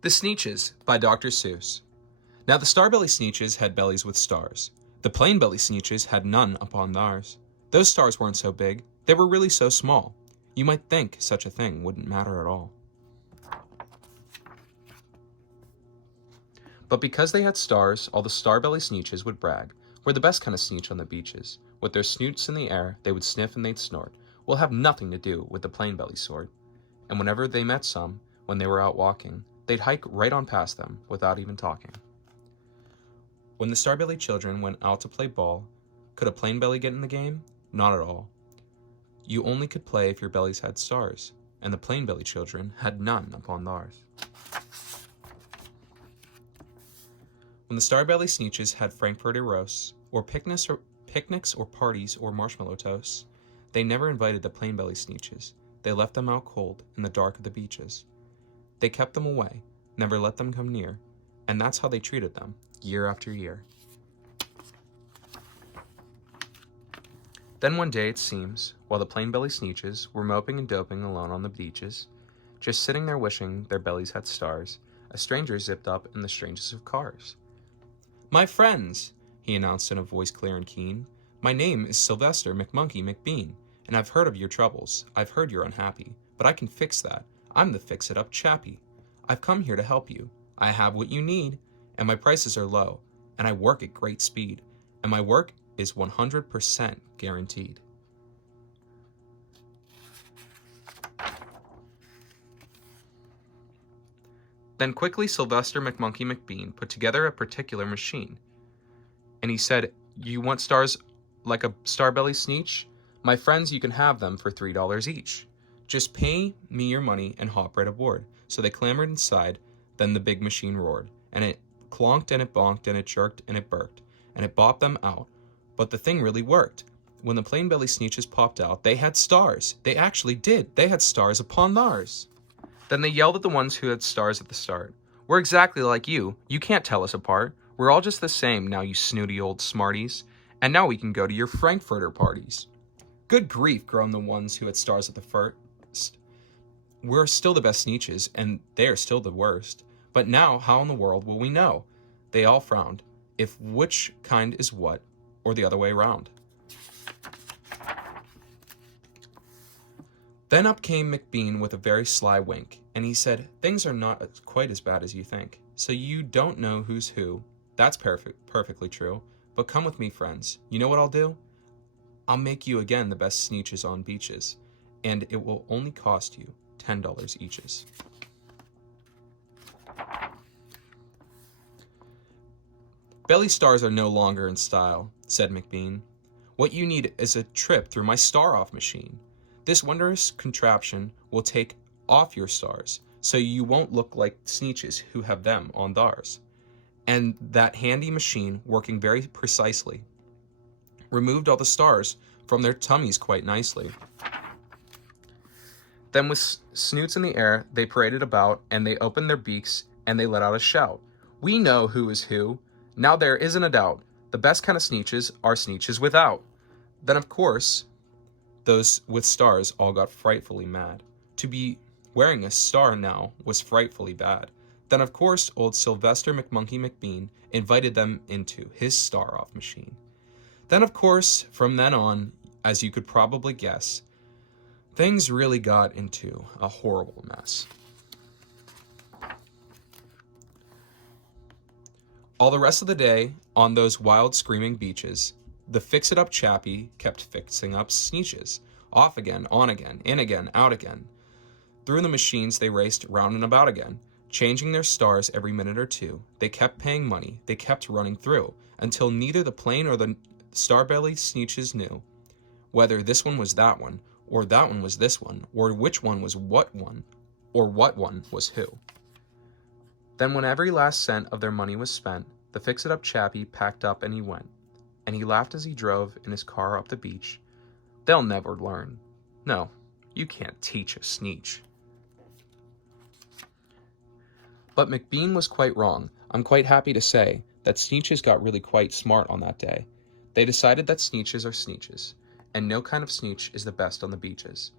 The Sneetches by Dr. Seuss. Now the star-belly Sneetches had bellies with stars. The plain-belly Sneetches had none upon theirs. Those stars weren't so big, they were really so small. You might think such a thing wouldn't matter at all. But because they had stars, all the star-belly Sneetches would brag. We're the best kind of Sneetch on the beaches. With their snoots in the air, they would sniff and they'd snort. We'll have nothing to do with the plain-belly sort. And whenever they met some, when they were out walking, they'd hike right on past them without even talking. When the star-belly children went out to play ball, could a plain belly get in the game? Not at all. You only could play if your bellies had stars, and the plain belly children had none upon theirs. When the star-belly Sneetches had frankfurter roasts, or picnics or parties or marshmallow toasts, they never invited the plain belly Sneetches. They left them out cold in the dark of the beaches. They kept them away, never let them come near, and that's how they treated them, year after year. Then one day, it seems, while the plain-belly Sneetches were moping and doping alone on the beaches, just sitting there wishing their bellies had stars, a stranger zipped up in the strangest of cars. "My friends," he announced in a voice clear and keen, "my name is Sylvester McMonkey McBean, and I've heard of your troubles. I've heard you're unhappy, but I can fix that. I'm the fix-it-up chappie. I've come here to help you. I have what you need, and my prices are low, and I work at great speed, and my work is 100% guaranteed." Then quickly Sylvester McMonkey McBean put together a particular machine, and he said, "You want stars like a star-belly Sneetch? My friends, you can have them for $3 each. Just pay me your money and hop right aboard." So they clambered inside, then the big machine roared, and it clonked and it bonked and it jerked and it burked, and it bopped them out. But the thing really worked. When the plain-belly Sneetches popped out, they had stars. They actually did. They had stars upon theirs. Then they yelled at the ones who had stars at the start. "We're exactly like you. You can't tell us apart. We're all just the same now, you snooty old smarties. And now we can go to your frankfurter parties." "Good grief," groaned the ones who had stars at the first. "We're still the best Sneetches, and they are still the worst. But now, how in the world will we know?" They all frowned. If which kind is what, or the other way round. Then up came McBean with a very sly wink, and he said, "Things are not quite as bad as you think. So you don't know who's who. That's perfectly true. But come with me, friends. You know what I'll do? I'll make you again the best Sneetches on beaches, and it will only cost you $10 eaches." "Belly stars are no longer in style," said McBean. "What you need is a trip through my star-off machine. This wondrous contraption will take off your stars, so you won't look like Sneetches who have them on theirs." And that handy machine, working very precisely, removed all the stars from their tummies quite nicely. Then with snoots in the air, they paraded about, and they opened their beaks, and they let out a shout. "We know who is who. Now there isn't a doubt. The best kind of Sneetches are Sneetches without." Then, of course, those with stars all got frightfully mad. To be wearing a star now was frightfully bad. Then, of course, old Sylvester McMonkey McBean invited them into his star-off machine. Then, of course, from then on, as you could probably guess, things really got into a horrible mess. All the rest of the day, on those wild screaming beaches, the fix-it-up chappie kept fixing up Sneetches. Off again, on again, in again, out again. Through the machines they raced round and about again, changing their stars every minute or two. They kept paying money, they kept running through, until neither the plain or the star-belly Sneetches knew whether this one was that one, or that one was this one, or which one was what one, or what one was who. Then when every last cent of their money was spent, the fix-it-up chappie packed up and he went. And he laughed as he drove in his car up the beach. "They'll never learn. No, you can't teach a Sneetch." But McBean was quite wrong. I'm quite happy to say that Sneetches got really quite smart on that day. They decided that Sneetches are Sneetches, and no kind of Sneetch is the best on the beaches.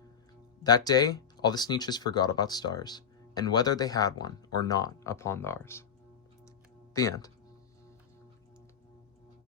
That day, all the Sneetches forgot about stars, and whether they had one or not upon theirs. The end.